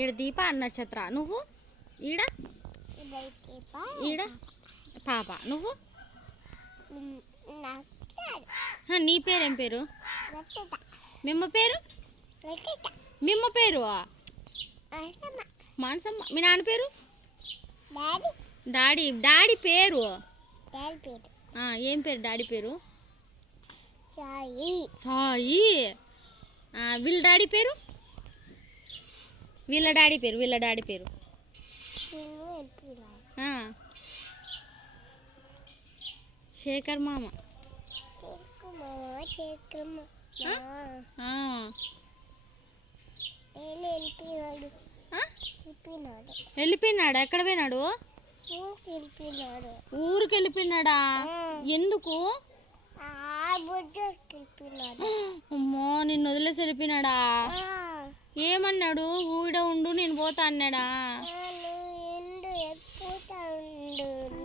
ఈడ దీప అన్న నక్షత్ర. నువ్వు ఈడ ఈడ పాప. నువ్వు నీ పేరేం పేరు? మిమ్మ పేరు? మిమ్మ పేరు మానసమ్మ. మీ నాన్న పేరు? డాడీ. డాడీ పేరు ఏం పేరు? డాడీ పేరు సాయి. వీళ్ళ డాడీ పేరు? వీళ్ళ డాడీ పేరు శేఖర్ మామ. వెళ్ళిపోయినాడా? ఎక్కడ పోయినాడు? ఊరికి వెళ్ళిపోయినాడా? ఎందుకు? అమ్మో, నిన్ను వదిలేసి వెళ్ళిపోయినాడా? ఏమన్నాడు? ఊడ ఉండు నేను పోతా అన్నాడా?